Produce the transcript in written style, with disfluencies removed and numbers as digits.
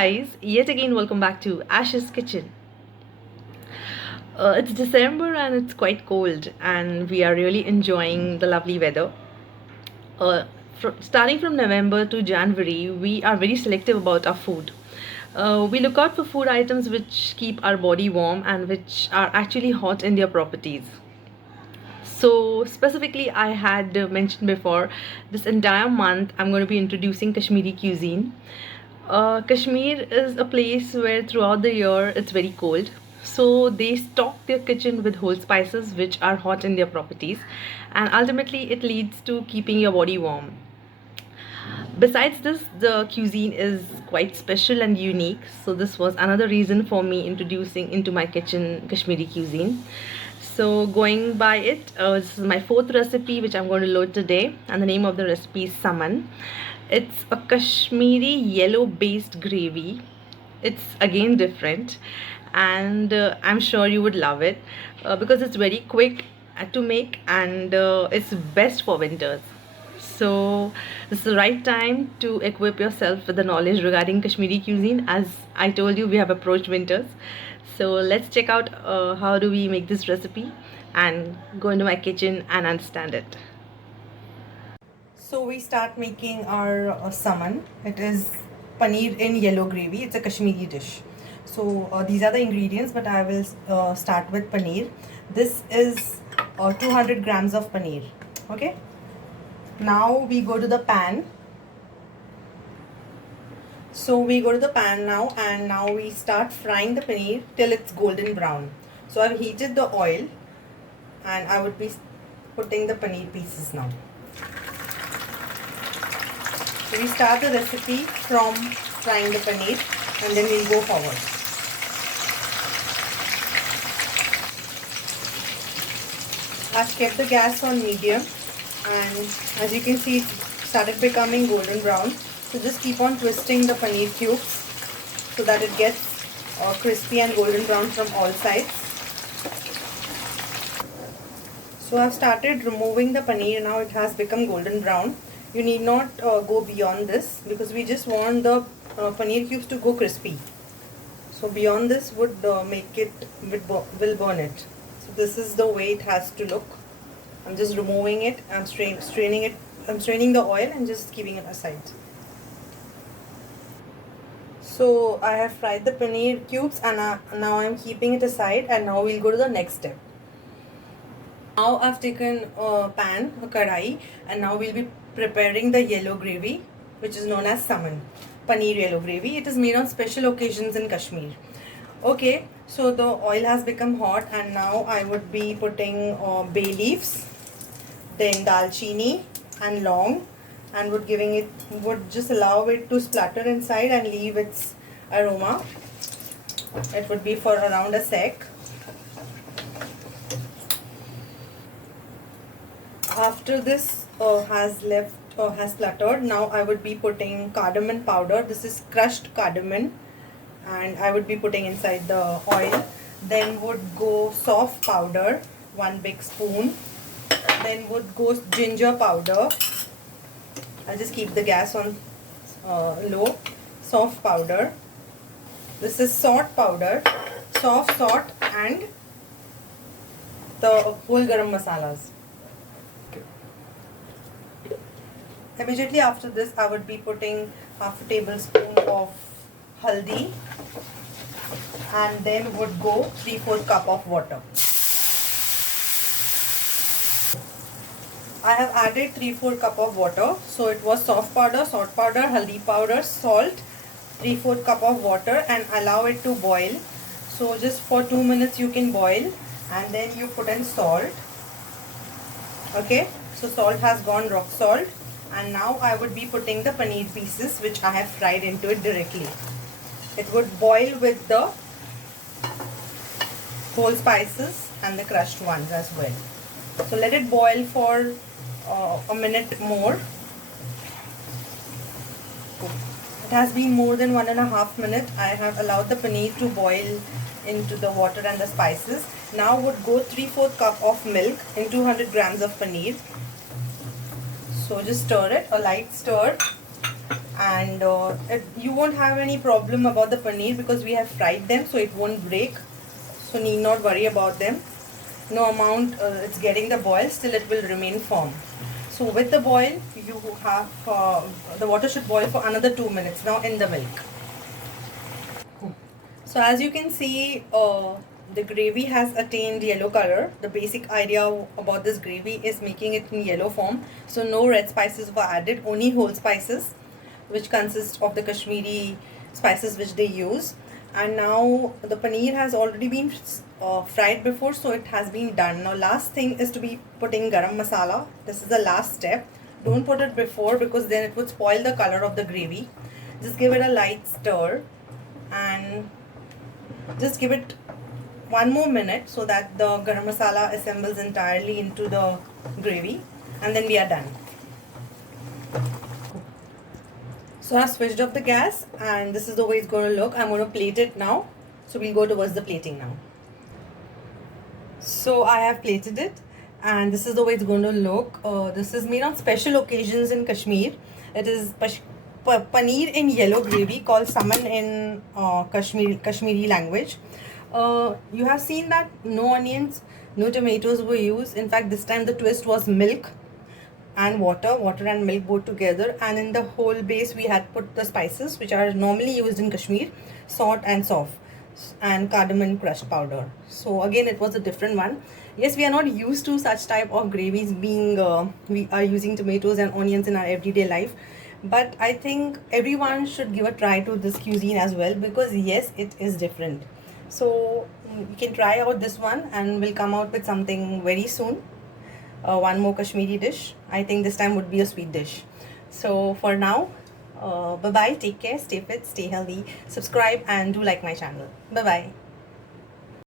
guys, yet again welcome back to Ash's Kitchen. It's December and it's quite cold, and we are really enjoying the lovely weather. Uh, Starting from November to January, we are very selective about our food. We look out for food items which keep our body warm and which are actually hot in their properties. So, specifically, I had mentioned before this entire month I'm going to be introducing Kashmiri cuisine. Kashmir is a place where throughout the year it's very cold. So they stock their kitchen with whole spices which are hot in their properties, and ultimately it leads to keeping your body warm. Besides this, the cuisine is quite special and unique. So this was another reason for me introducing into my kitchen Kashmiri cuisine. So going by it, this is my fourth recipe which I'm going to load today, and the name of the recipe is saman. It's a Kashmiri yellow based gravy. It's again different, and I'm sure you would love it because it's very quick to make, and it's best for winters. So this is the right time to equip yourself with the knowledge regarding Kashmiri cuisine. As I told you, we have approached winters. So let's check out how do we make this recipe and go into my kitchen and understand it. So we start making our saman. It is paneer in yellow gravy. It's a Kashmiri dish. So these are the ingredients, but I will start with paneer. This is 200 grams of paneer. Okay. Now we go to the pan. So we go to the pan now, and now we start frying the paneer till it's golden brown. So I've heated the oil, and I would be putting the paneer pieces now. So we start the recipe from frying the paneer, and then we'll go forward. I've kept the gas on medium, and as you can see, it started becoming golden brown. So just keep on twisting the paneer cubes so that it gets crispy and golden brown from all sides. So I've started removing the paneer. Now it has become golden brown. You need not go beyond this because we just want the paneer cubes to go crispy. So beyond this would make it, will burn it. So this is the way it has to look. I'm just removing it. I'm straining it. I'm straining the oil and just keeping it aside. So I have fried the paneer cubes, and now I'm keeping it aside, and now we'll go to the next step. Now I've taken a pan, a kadai, and now we'll be preparing the yellow gravy, which is known as saman, paneer yellow gravy. It is made on special occasions in Kashmir. Okay, so the oil has become hot, and now I would be putting bay leaves, then dalchini and long, and would just allow it to splatter inside and leave its aroma. It would be for around a sec. After this has spluttered, now I would be putting cardamom powder. This is crushed cardamom, and I would be putting inside the oil. Then would go soft powder, 1 big spoon. Then would go ginger powder. I'll just keep the gas on low. Soft powder. This is salt powder, soft salt, and the whole garam masalas. Immediately after this, I would be putting half a tablespoon of haldi, and then would go 3/4 cup of water. I have added 3/4 cup of water. So it was soft powder, salt powder, haldi powder, salt, 3/4 cup of water, and allow it to boil. So just for 2 minutes you can boil, and then you put in salt. Okay, so salt has gone rock salt, and now I would be putting the paneer pieces which I have fried into it directly. It would boil with the whole spices and the crushed ones as well. So let it boil for a minute more. It has been more than 1.5 minutes. I have allowed the paneer to boil into the water and the spices. Now would go 3/4 cup of milk in 200 grams of paneer. So just stir it, a light stir, and you won't have any problem about the paneer because we have fried them, so it won't break, so need not worry about them. No amount it's getting the boil, still it will remain firm. So with the boil, you have the water should boil for another 2 minutes now in the milk. So as you can see, the gravy has attained yellow color. The basic idea about this gravy is making it in yellow form. So no red spices were added, only whole spices, which consist of the Kashmiri spices which they use. And now the paneer has already been fried before, so it has been done. Now last thing is to be putting garam masala. This is the last step. Don't put it before because then it would spoil the color of the gravy. Just give it a light stir and just give it 1 more minute so that the garam masala assembles entirely into the gravy, and then we are done. So I've switched off the gas and this is the way it's going to look. I'm going to plate it now. So we'll go towards the plating now. So I have plated it and this is the way it's going to look. This is made on special occasions in Kashmir. It is paneer in yellow gravy called saman in Kashmiri language. You have seen that no onions, no tomatoes were used. In fact, this time the twist was milk and water and milk both together, and in the whole base we had put the spices which are normally used in Kashmir, salt and sof and cardamom crushed powder. So again it was a different one. Yes, we are not used to such type of gravies being we are using tomatoes and onions in our everyday life, but I think everyone should give a try to this cuisine as well because yes, it is different. So you can try out this one and we'll come out with something very soon. One more Kashmiri dish. I think this time would be a sweet dish. So for now, bye bye, take care, stay fit, stay healthy, subscribe and do like my channel. Bye bye.